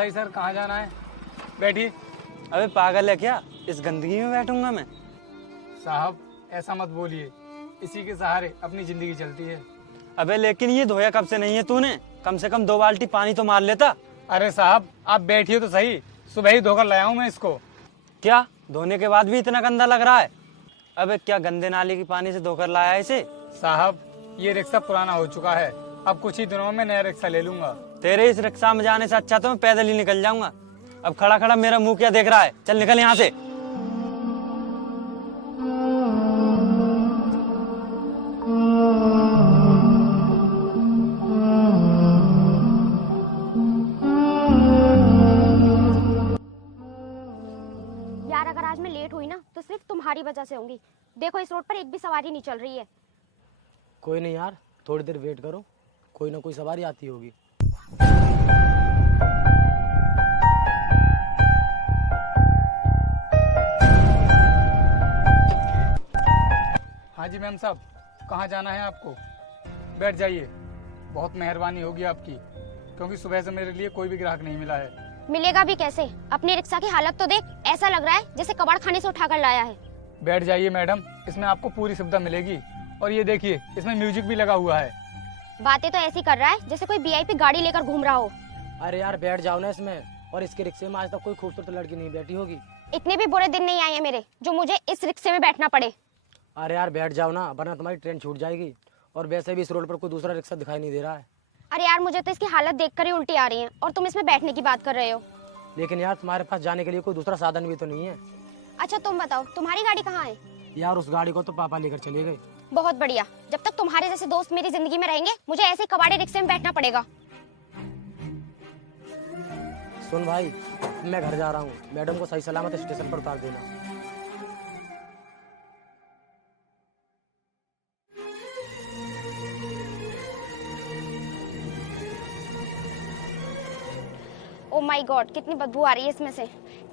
बताइए सर, कहाँ जाना है? बैठिए। अबे पागल है क्या, इस गंदगी में बैठूंगा मैं? साहब ऐसा मत बोलिए, इसी के सहारे अपनी जिंदगी चलती है। अबे लेकिन ये धोया कब से नहीं है तूने? कम से कम 2 बाल्टी पानी तो मार लेता। अरे साहब आप बैठिए तो सही, सुबह ही धोकर लाया हूँ मैं इसको। क्या धोने के बाद भी इतना गंदा लग रहा है? अबे क्या गंदे नाले की पानी से धोकर लाया है इसे? साहब ये रिक्शा पुराना हो चुका है, अब कुछ ही दिनों में नया रिक्शा ले लूंगा। तेरे इस रिक्शा में जाने से अच्छा तो मैं पैदल ही निकल जाऊंगा। अब खड़ा खड़ा मेरा मुंह क्या देख रहा है? चल निकल यहाँ से। यार अगर आज मैं लेट हुई ना तो सिर्फ तुम्हारी वजह से होंगी। देखो इस रोड पर एक भी सवारी नहीं चल रही है। कोई नहीं यार, थोड़ी देर वेट करो, कोई ना कोई सवारी आती होगी। हाँ जी मैम साहब, कहाँ जाना है आपको? बैठ जाइए, बहुत मेहरबानी होगी आपकी, क्योंकि सुबह से मेरे लिए कोई भी ग्राहक नहीं मिला है। मिलेगा भी कैसे? अपनी रिक्शा की हालत तो देख, ऐसा लग रहा है जैसे कबाड़ खाने से उठाकर लाया है। बैठ जाइए मैडम, इसमें आपको पूरी सुविधा मिलेगी। और ये देखिए, इसमें म्यूजिक भी लगा हुआ है। बातें तो ऐसी कर रहा है जैसे कोई वीआईपी गाड़ी लेकर घूम रहा हो। अरे यार बैठ जाओ ना इसमें। और इसके रिक्शे में आज तक कोई खूबसूरत लड़की नहीं बैठी होगी। इतने भी बुरे दिन नहीं आए हैं मेरे जो मुझे इस रिक्शे में बैठना पड़े। अरे यार बैठ जाओ ना, वरना तुम्हारी ट्रेन छूट जाएगी। और वैसे भी इस रोड पर कोई दूसरा रिक्शा दिखाई नहीं दे रहा है। अरे यार मुझे तो इसकी हालत देखकर ही उल्टी आ रही है और तुम इसमें बैठने की बात कर रहे हो। लेकिन यार तुम्हारे पास जाने के लिए कोई दूसरा साधन भी तो नहीं है। अच्छा तुम बताओ, तुम्हारी गाड़ी कहाँ है? यार उस गाड़ी को तो पापा लेकर चले गए। बहुत बढ़िया, जब तक तुम्हारे जैसे दोस्त मेरी जिंदगी में रहेंगे मुझे ऐसे कबाड़े रिक्शे में बैठना पड़ेगा। सुन भाई, मैं घर जा रहा हूँ, मैडम को सही सलामत स्टेशन पर उतार देना। ओ माय गॉड, कितनी बदबू आ रही है इसमें से।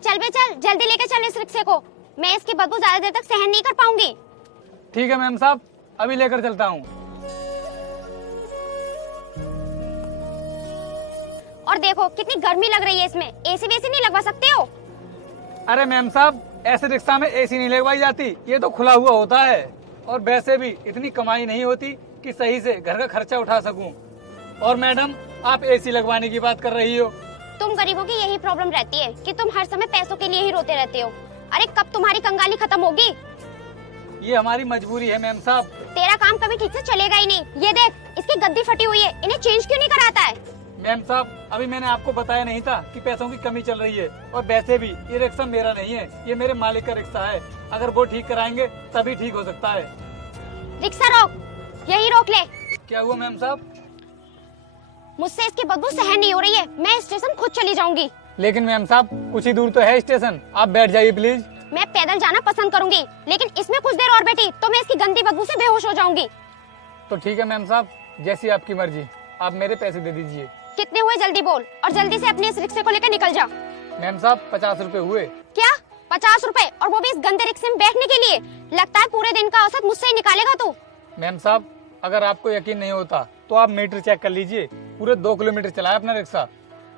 चल बे चल, जल्दी लेके चल इस रिक्शे को, मैं इसकी बदबू ज्यादा देर तक सहन नहीं कर पाऊंगी। ठीक है मैम साहब, अभी लेकर चलता हूँ। और देखो कितनी गर्मी लग रही है इसमें, एसी वेसी नहीं लगवा सकते हो? अरे मैम साहब, ऐसे रिक्शा में एसी नहीं लगवाई जाती, ये तो खुला हुआ होता है। और वैसे भी इतनी कमाई नहीं होती कि सही से घर का खर्चा उठा सकूं। और मैडम आप एसी लगवाने की बात कर रही हो। तुम गरीबों की यही प्रॉब्लम रहती है कि तुम हर समय पैसों के लिए ही रोते रहते हो। अरे कब तुम्हारी कंगाली खत्म होगी? ये हमारी मजबूरी है मैम साहब। तेरा काम कभी ठीक से चलेगा ही नहीं। ये देख, इसकी गद्दी फटी हुई है, इन्हें चेंज क्यों नहीं कराता है? मैम साहब, अभी मैंने आपको बताया नहीं था कि पैसों की कमी चल रही है। और वैसे भी ये रिक्शा मेरा नहीं है, ये मेरे मालिक का रिक्शा है। अगर वो ठीक कराएंगे तभी ठीक हो सकता है। रिक्शा रोक, यही रोक ले। क्या हुआ मैम साहब? मुझसे इसकी बदबू सहन नहीं हो रही है, मैं स्टेशन खुद चली जाऊंगी। लेकिन मैम साहब कुछ ही दूर तो है स्टेशन, आप बैठ जाइए प्लीज। मैं पैदल जाना पसंद करूंगी, लेकिन इसमें कुछ देर और बैठी तो मैं इसकी गंदी बदबू से बेहोश हो जाऊंगी। तो ठीक है मैम साहब, जैसी आपकी मर्जी, आप मेरे पैसे दे दीजिए। कितने हुए जल्दी बोल, और जल्दी से अपने इस रिक्शे को लेकर निकल जा। मैम साहब 50 रुपए हुए। क्या 50 रुपए, और वो भी इस गंदे रिक्शे में बैठने के लिए? लगता है पूरे दिन का औसत मुझसे ही निकालेगा तू। मैम साहब अगर आपको यकीन नहीं होता तो आप मीटर चेक कर लीजिए, पूरे 2 किलोमीटर चला है अपना रिक्शा।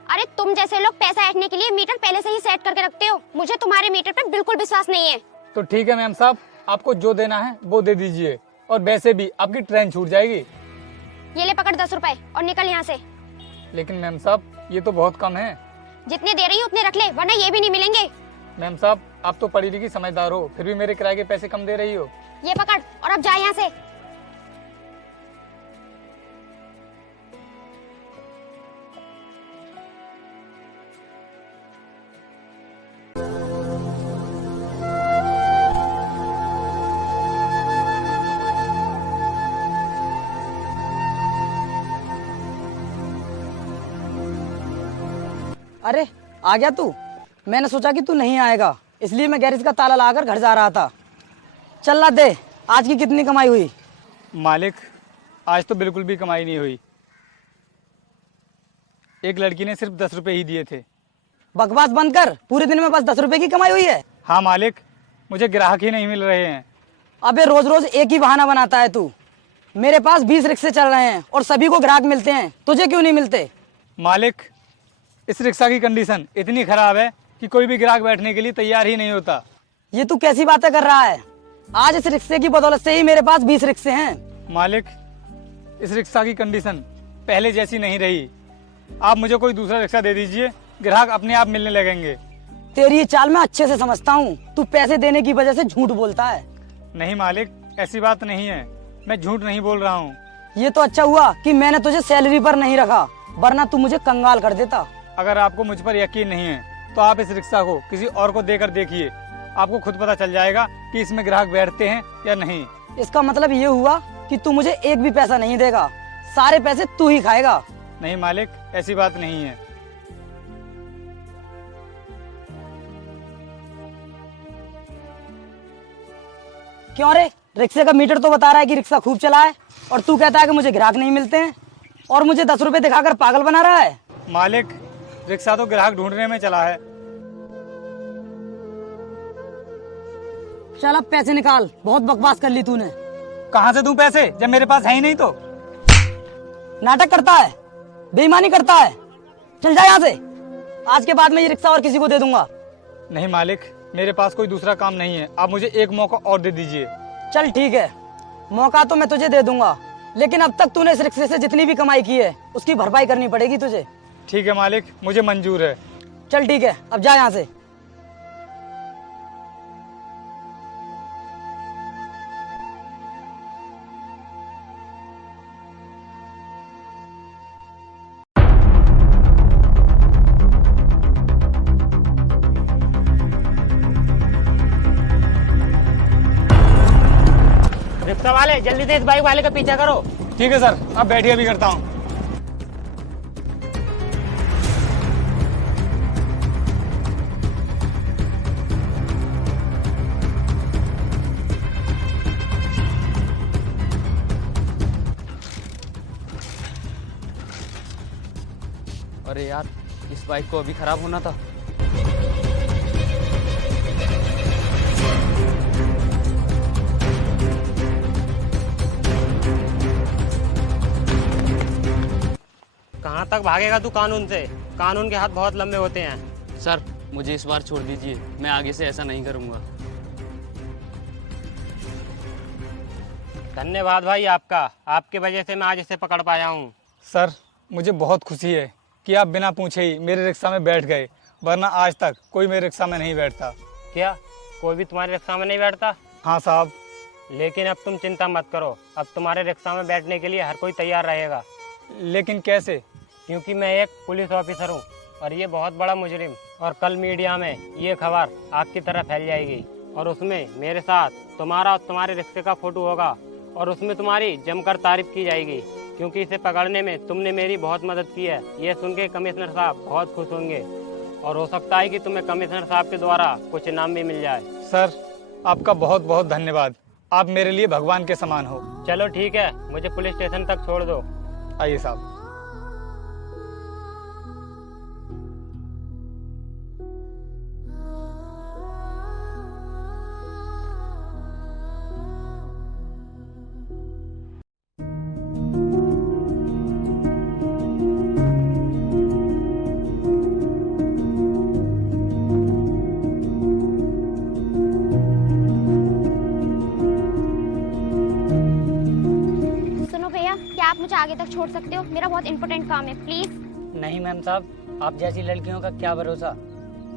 अरे तुम जैसे लोग पैसा ऐंठने के लिए मीटर पहले से ही सेट करके रखते हो, मुझे तुम्हारे मीटर पे बिल्कुल विश्वास नहीं है। तो ठीक है मैम साहब, आपको जो देना है वो दे दीजिए, और वैसे भी आपकी ट्रेन छूट जाएगी। ये ले पकड़ 10 रुपए और निकल यहाँ से। लेकिन मैम साहब ये तो बहुत कम है। जितने दे रही हो उतने रख ले, वरना ये भी नहीं मिलेंगे। मैम साहब आप तो पढ़ी लिखी समझदार हो, फिर भी मेरे किराए के पैसे कम दे रही हो। ये पकड़ और अब जा यहाँ से। अरे आ गया तू? मैंने सोचा कि तू नहीं आएगा, इसलिए मैं गैरेज का ताला लगाकर घर जा रहा था। चल ला दे, आज की कितनी कमाई हुई? मालिक आज तो बिल्कुल भी कमाई नहीं हुई, एक लड़की ने सिर्फ 10 रुपए ही दिए थे। बकवास बंद कर, पूरे दिन में बस 10 रुपए की कमाई हुई है? हाँ मालिक, मुझे ग्राहक ही नहीं मिल रहे हैं। अबे रोज रोज एक ही बहाना बनाता है तू। मेरे पास 20 रिक्शे चल रहे हैं और सभी को ग्राहक मिलते हैं, तुझे क्यों नहीं मिलते? मालिक इस रिक्शा की कंडीशन इतनी खराब है कि कोई भी ग्राहक बैठने के लिए तैयार ही नहीं होता। ये तू कैसी बातें कर रहा है? आज इस रिक्शे की बदौलत से ही मेरे पास 20 रिक्शे हैं। मालिक, इस रिक्शा की कंडीशन पहले जैसी नहीं रही। आप मुझे कोई दूसरा रिक्शा दे दीजिए, ग्राहक अपने आप मिलने लगेंगे। तेरी ये चाल मैं अच्छे से समझता हूँ। तू पैसे देने की वजह से झूठ बोलता है। नहीं मालिक, ऐसी बात नहीं है, मैं झूठ नहीं बोल रहा हूँ। ये तो अच्छा हुआ कि मैंने तुझे सैलरी पर नहीं रखा, वरना तू मुझे कंगाल कर देता। अगर आपको मुझ पर यकीन नहीं है तो आप इस रिक्शा को किसी और को देकर देखिए, आपको खुद पता चल जाएगा कि इसमें ग्राहक बैठते हैं या नहीं। इसका मतलब ये हुआ कि तू मुझे एक भी पैसा नहीं देगा, सारे पैसे तू ही खाएगा। नहीं मालिक, ऐसी बात नहीं है। क्यों रे? रिक्शे का मीटर तो बता रहा है कि रिक्शा खूब चला है, और तू कहता है कि मुझे ग्राहक नहीं मिलते हैं और मुझे 10 रुपए दिखाकर पागल बना रहा है। मालिक, रिक्शा तो ग्राहक ढूंढने में चला है। चल अब पैसे निकाल, बहुत बकवास कर ली तूने। कहाँ से दूं पैसे जब मेरे पास है ही नहीं? तो नाटक करता है, बेईमानी करता है। चल जा यहाँ से, आज के बाद मैं ये रिक्शा और किसी को दे दूंगा। नहीं मालिक, मेरे पास कोई दूसरा काम नहीं है, आप मुझे एक मौका और दे दीजिए। चल ठीक है, मौका तो मैं तुझे दे दूंगा, लेकिन अब तक तूने इस रिक्शे से जितनी भी कमाई की है उसकी भरपाई करनी पड़ेगी तुझे। ठीक है मालिक, मुझे मंजूर है। चल ठीक है, अब जा यहाँ से। रिक्शा वाले, जल्दी से इस बाइक वाले का पीछा करो। ठीक है सर, अब बैठिए, अभी करता हूँ। अरे यार, इस बाइक को अभी खराब होना था। कहाँ तक भागेगा तू कानून से? कानून के हाथ बहुत लंबे होते हैं। सर, मुझे इस बार छोड़ दीजिए, मैं आगे से ऐसा नहीं करूँगा। धन्यवाद भाई आपका, आपकी वजह से मैं आज इसे पकड़ पाया हूँ। सर, मुझे बहुत खुशी है कि आप बिना पूछे ही मेरे रिक्शा में बैठ गए, वरना आज तक कोई मेरे रिक्शा में नहीं बैठता। क्या कोई भी तुम्हारे रिक्शा में नहीं बैठता? हाँ साहब। लेकिन अब तुम चिंता मत करो, अब तुम्हारे रिक्शा में बैठने के लिए हर कोई तैयार रहेगा। लेकिन कैसे? क्योंकि मैं एक पुलिस ऑफिसर हूँ और ये बहुत बड़ा मुजरिम, और कल मीडिया में ये खबर आग की तरह फैल जाएगी, और उसमें मेरे साथ तुम्हारा और तुम्हारे रिक्शे का फोटो होगा, और उसमें तुम्हारी जमकर तारीफ की जाएगी, क्योंकि इसे पकड़ने में तुमने मेरी बहुत मदद की है। ये सुन के कमिश्नर साहब बहुत खुश होंगे, और हो सकता है कि तुम्हें कमिश्नर साहब के द्वारा कुछ इनाम भी मिल जाए। सर, आपका बहुत बहुत धन्यवाद, आप मेरे लिए भगवान के समान हो। चलो ठीक है, मुझे पुलिस स्टेशन तक छोड़ दो। आइए साहब। सुनो भैया, क्या आप मुझे आगे तक छोड़ सकते हो? मेरा बहुत इंपॉर्टेंट काम है, प्लीज। नहीं मैम साहब, आप जैसी लड़कियों का क्या भरोसा।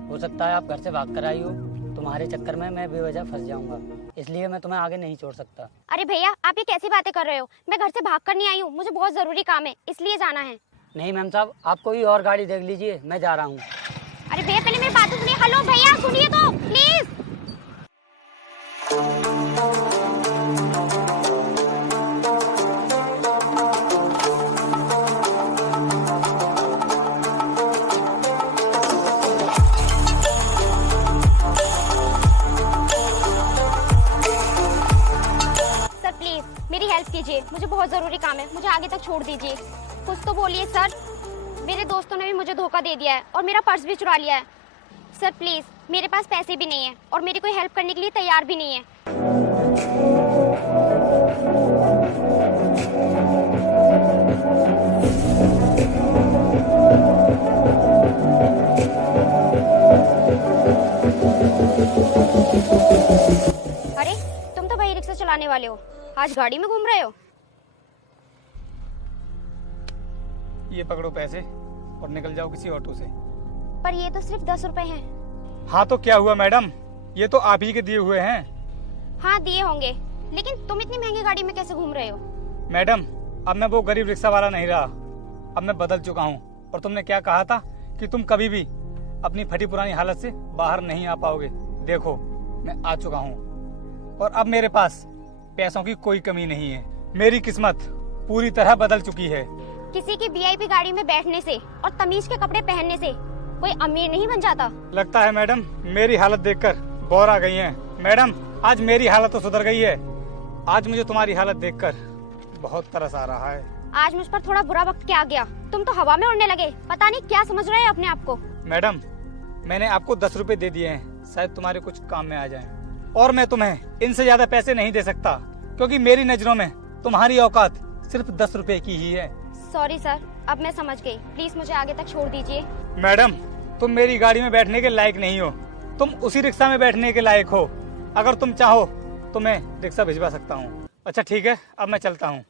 हो सकता है आप घर से भाग कर आई हो, तुम्हारे चक्कर में मैं बेवजह फंस जाऊंगा, इसलिए मैं तुम्हें आगे नहीं छोड़ सकता। अरे भैया, आप ये कैसी बातें कर रहे हो? मैं घर से भाग कर नहीं आई हूँ, मुझे बहुत जरूरी काम है, इसलिए जाना है। नहीं मैम साहब, आप कोई और गाड़ी देख लीजिए, मैं जा रहा हूँ। अरे भैया, पहले मेरी बात तो सुनिए। हेलो भैया, सुनिए तो प्लीज। सर प्लीज मेरी हेल्प कीजिए, मुझे बहुत जरूरी काम है, मुझे आगे तक छोड़ दीजिए। कुछ तो बोलिए सर, मेरे दोस्तों ने भी मुझे धोखा दे दिया है और मेरा पर्स भी चुरा लिया है। सर प्लीज, मेरे पास पैसे भी नहीं है और मेरी कोई हेल्प करने के लिए तैयार भी नहीं है। अरे तुम तो भाई रिक्शा चलाने वाले हो, आज गाड़ी में घूम रहे हो? ये पकड़ो पैसे और निकल जाओ किसी ऑटो से। पर ये तो सिर्फ 10 रुपए हैं। हाँ तो क्या हुआ मैडम, ये तो आप ही के दिए हुए हैं। हाँ दिए होंगे, लेकिन तुम इतनी महंगी गाड़ी में कैसे घूम रहे हो? मैडम अब मैं वो गरीब रिक्शा वाला नहीं रहा, अब मैं बदल चुका हूँ। और तुमने क्या कहा था कि तुम कभी भी अपनी फटी पुरानी हालत से बाहर नहीं आ पाओगे। देखो मैं आ चुका हूँ और अब मेरे पास पैसों की कोई कमी नहीं है। मेरी किस्मत पूरी तरह बदल चुकी है। किसी की वीआईपी गाड़ी में बैठने से और तमीज के कपड़े पहनने से कोई अमीर नहीं बन जाता। लगता है मैडम मेरी हालत देखकर बोर आ गई है। मैडम आज मेरी हालत तो सुधर गई है, आज मुझे तुम्हारी हालत देखकर बहुत तरस आ रहा है। आज मुझ पर थोड़ा बुरा वक्त क्या आ गया, तुम तो हवा में उड़ने लगे। पता नहीं क्या समझ रहे हो अपने आप को। मैडम मैंने आपको 10 रुपए दे दिए हैं, शायद तुम्हारे कुछ काम में आ जाएं। और मैं तुम्हें इनसे ज्यादा पैसे नहीं दे सकता, क्योंकि मेरी नजरों में तुम्हारी औकात सिर्फ 10 रुपए की ही है। सॉरी सर, अब मैं समझ गई। प्लीज मुझे आगे तक छोड़ दीजिए। मैडम तुम मेरी गाड़ी में बैठने के लायक नहीं हो, तुम उसी रिक्शा में बैठने के लायक हो। अगर तुम चाहो तो मैं रिक्शा भिजवा सकता हूँ। अच्छा ठीक है, अब मैं चलता हूँ।